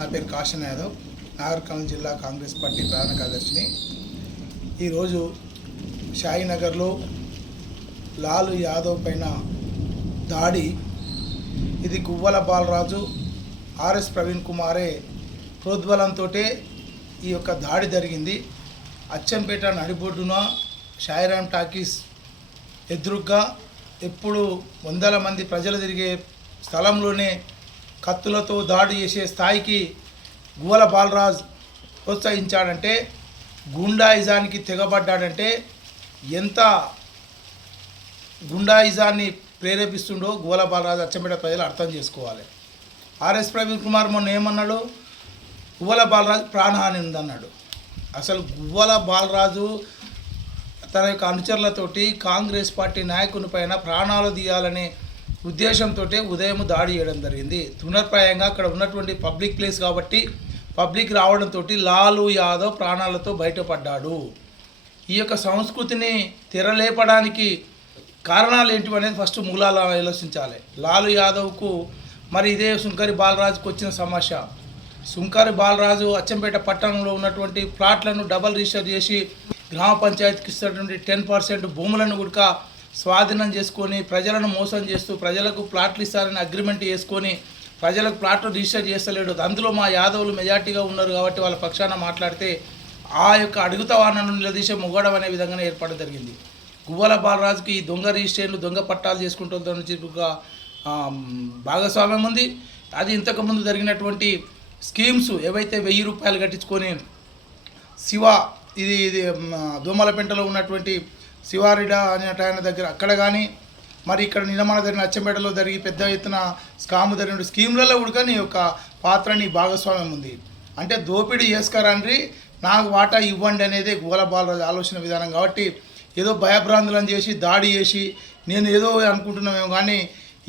నా పేరు కాషన్ యాదవ్, నాగర్ కర్నూలు జిల్లా కాంగ్రెస్ పార్టీ ప్రధాన కార్యదర్శిని. ఈరోజు షాయినగర్లో లాలు యాదవ్ పైన దాడి, ఇది గువ్వల బాలరాజు, ఆర్ఎస్ ప్రవీణ్ కుమారే ప్రోద్బలంతో ఈ యొక్క దాడి జరిగింది. అచ్చంపేట నడిబొడ్డున షాయిరామ్ టాకీస్ ఎదురుగ్గా ఎప్పుడు వందల మంది ప్రజలు తిరిగే స్థలంలోనే కత్తులతో దాడి చేసే స్థాయికి గువ్వల బాలరాజ్ ప్రోత్సహించాడంటే, గుండాయిజానికి తెగబడ్డాడంటే ఎంత గుండాయిజాన్ని ప్రేరేపిస్తుండో గువ్వల బాలరాజు అచ్చంపేట ప్రజలు అర్థం చేసుకోవాలి. ఆర్ఎస్ ప్రవీణ్ కుమార్ మొన్న ఏమన్నాడు? గువ్వల బాలరాజు ప్రాణహాని ఉందన్నాడు. అసలు గువ్వల బాలరాజు తన యొక్క అనుచరులతోటి కాంగ్రెస్ పార్టీ నాయకుని పైన ప్రాణాలు తీయాలనే ఉద్దేశంతో ఉదయం దాడి చేయడం జరిగింది. తృణప్రాయంగా అక్కడ ఉన్నటువంటి పబ్లిక్ ప్లేస్ కాబట్టి పబ్లిక్ రావడంతో లాలు యాదవ్ ప్రాణాలతో బయటపడ్డాడు. ఈ యొక్క సంస్కృతిని తెరలేపడానికి కారణాలు ఏంటివి అనేది ఫస్ట్ మూలాలు ఆలోచించాలి. లాలు యాదవ్కు మరి ఇదే సుంకరి బాలరాజుకు వచ్చిన సమస్య. సుంకరి బాలరాజు అచ్చంపేట పట్టణంలో ఉన్నటువంటి ప్లాట్లను డబల్ రిజిస్టర్ చేసి గ్రామ పంచాయతీకి ఇస్తున్నటువంటి 10% భూములను కూడా స్వాధీనం చేసుకొని ప్రజలను మోసం చేస్తూ ప్రజలకు ప్లాట్లు ఇస్తారని అగ్రిమెంట్ చేసుకొని ప్రజలకు ప్లాట్లు రిజిస్టర్ చేస్తలేడు. అందులో మా యాదవులు మెజార్టీగా ఉన్నారు కాబట్టి వాళ్ళ పక్షాన మాట్లాడితే ఆ యొక్క అడుగుత వాహనాలను నిలదీసే మొగడం అనే విధంగానే ఏర్పడడం జరిగింది. గువ్వల బాలరాజుకి ఈ దొంగ రిజిస్ట్రేషన్లు దొంగ పట్టాలు చేసుకుంటుందో నుంచి భాగస్వామ్యం ఉంది. అది ఇంతకుముందు జరిగినటువంటి స్కీమ్స్ ఏవైతే 1000 రూపాయలు కట్టించుకొని శివ ఇది దోమలపెంటలో ఉన్నటువంటి శివారిడ అనే ఆయన దగ్గర అక్కడ కానీ, మరి ఇక్కడ నిలమన జరిగిన అచ్చంపేటలో జరిగి పెద్ద ఎత్తున స్కామ్ జరిగిన స్కీమ్లలో కూడా నీ యొక్క పాత్ర నీ భాగస్వామ్యం ఉంది. అంటే దోపిడీ చేసుకురండి, నాకు వాటా ఇవ్వండి అనేది గువ్వల బాలరాజు ఆలోచన విధానం. కాబట్టి ఏదో భయభ్రాంతులను చేసి దాడి చేసి నేను ఏదో అనుకుంటున్నామేమో, కానీ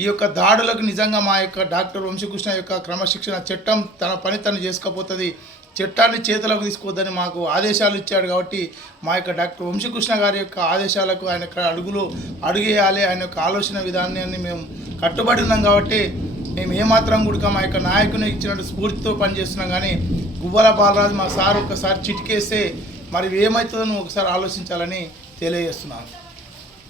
ఈ యొక్క దాడులకు నిజంగా మా యొక్క డాక్టర్ వంశీకృష్ణ యొక్క క్రమశిక్షణ చట్టం తన పని తను చేసుకోపోతుంది, చట్టాన్ని చేతులకు తీసుకోవద్దని మాకు ఆదేశాలు ఇచ్చాడు. కాబట్టి మా యొక్క డాక్టర్ వంశీకృష్ణ గారి యొక్క ఆదేశాలకు ఆయన అడుగేయాలి, ఆయన యొక్క ఆలోచన విధానాన్ని మేము కట్టుబడి ఉన్నాం. కాబట్టి మేము ఏమాత్రం కూడా మా యొక్క నాయకుని ఇచ్చినట్టు స్ఫూర్తితో పనిచేస్తున్నాం. కానీ గువ్వల బాలరాజు మా సార్ ఒక్కసారి చిటికేస్తే మరి ఏమవుతుందో ఒకసారి ఆలోచించాలని తెలియజేస్తున్నాను.